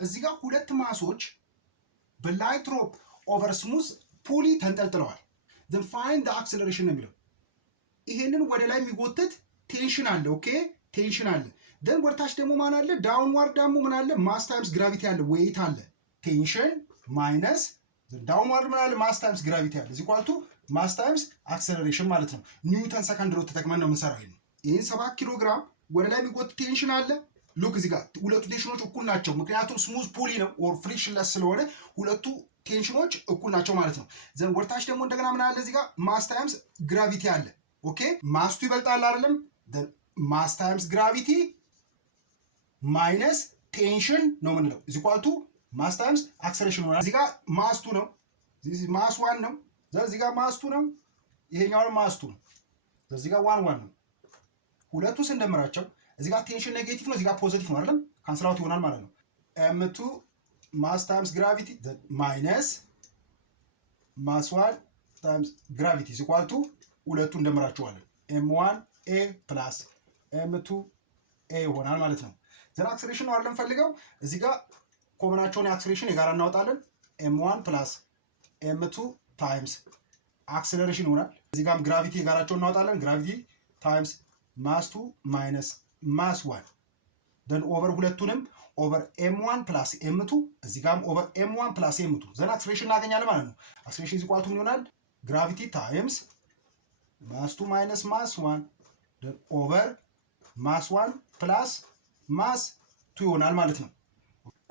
እዚህ ጋር ሁለት ማሶች በላይት ሮፕ ኦቨር ስሙዝ ፑሊ ተንጠልጥለዋል። then find the acceleration ነው የሚለው። ይሄንን ወደ ላይ የሚጎትት ቴንሽን አለ። ኦኬ ቴንሽን አለ። then ወደታች ደግሞ ማን አለ? ዳውንዋርድ ደግሞ ምን አለ? ማስ ታይምስ ግራቪቲ አለ፣ ዌይት አለ። ቴንሽን ማይነስ ዳውንዋርድ ምን አለ? ማስ ታይምስ ግራቪቲ አለ። እዚህ ኳልቱ ማስ ታይምስ አክሰለሬሽን ማለት ነው። ኒውተን ሰከንድ ሎ ተጠቅመን ነው የምንሰራው። ይሄን 7 ኪሎ ግራም ወደ ላይ የሚጎትት ቴንሽን አለ። ሉክ እዚህ ጋር ሁለቱ ቴንሽኖች እኩል ናቸው፣ ምክንያቱም ስሙዝ ፑሊ ነው ኦር ፍሪክሽንለስ ስለሆነ ሁለቱ ቴንሽኖች እኩል ናቸው ማለት ነው። ዘን ወርታች ደግሞ እንደገና ምን አለ? እዚህ ጋር ማስ ታይምስ ግራቪቲ አለ። ኦኬ ማስቱ ይበልጣል አይደለም? ማስ ታይምስ ግራቪቲ ማይነስ ቴንሽን ነው የምንለው። እዚህ ኳልቱ ማስ ታይምስ አክሰለሬሽን ነው። እዚህ ጋር ማስቱ ነው፣ ማስ ዋን ነው። እዚህ ጋር ማስቱ ነው፣ ይሄኛው ማስቱ ነው። እዚህ ጋር ዋን ዋን ነው። ሁለቱ ስንደምራቸው እዚህ ጋር ቴንሽን ኔጌቲቭ ነው፣ እዚህ ጋር ፖዚቲቭ ነው አይደለም? ካንስል አውት ይሆናል ማለት ነው። ኤም2 ማስ ታይምስ ግራቪቲ ማይነስ ማስ ዋን ታይምስ ግራቪቲ ኢዝ ኢኳል ቱ ሁለቱ እንደምራቸዋለን። ኤም1 ኤ ፕላስ ኤም2 ኤ ይሆናል ማለት ነው። ዘን አክሰለሬሽን ነው አይደለም ፈልገው እዚህ ጋር ኮመናቸውን የአክሰለሬሽን የጋራ እናወጣለን። ኤም1 ፕላስ ኤም2 ታይምስ አክሰለሬሽን ይሆናል። እዚህ ጋርም ግራቪቲ የጋራቸውን እናወጣለን። ግራቪቲ ታይምስ ማስ 2 ማይነስ ማስ 1 ደን ኦቨር ሁለቱንም ኦቨር ኤም1 ፕላስ ኤም2 እዚህ ጋርም ኦቨር ኤም1 ፕላስ ኤም2 ዘን አክሰለሬሽን እናገኛለን ማለት ነው። አክሰለሬሽን ኢዝ ኢኳል ቱ ምን ይሆናል? ግራቪቲ ታይምስ ማስ 2 ማይነስ ማስ 1 ደን ኦቨር ማስ 1 ፕላስ ማስ 2 ይሆናል ማለት ነው።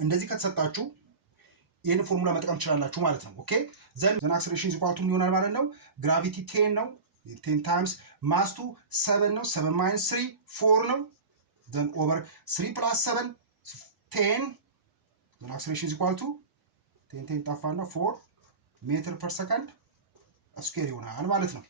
እንደዚህ ከተሰጣችሁ ይህን ፎርሙላ መጠቀም ትችላላችሁ ማለት ነው። ኦኬ ዘን አክሰለሬሽን ኢዝ ኢኳል ቱ ምን ይሆናል ማለት ነው? ግራቪቲ 10 ነው፣ 10 ታይምስ ማስ 2 7 ነው፣ 7 ማይነስ 3 4 ነው። then over 3 plus 7 10 then acceleration is equal to 10 ጠፋና 4 ሜትር ፐር ሰከንድ ስኩዌር ይሆናል ማለት ነው።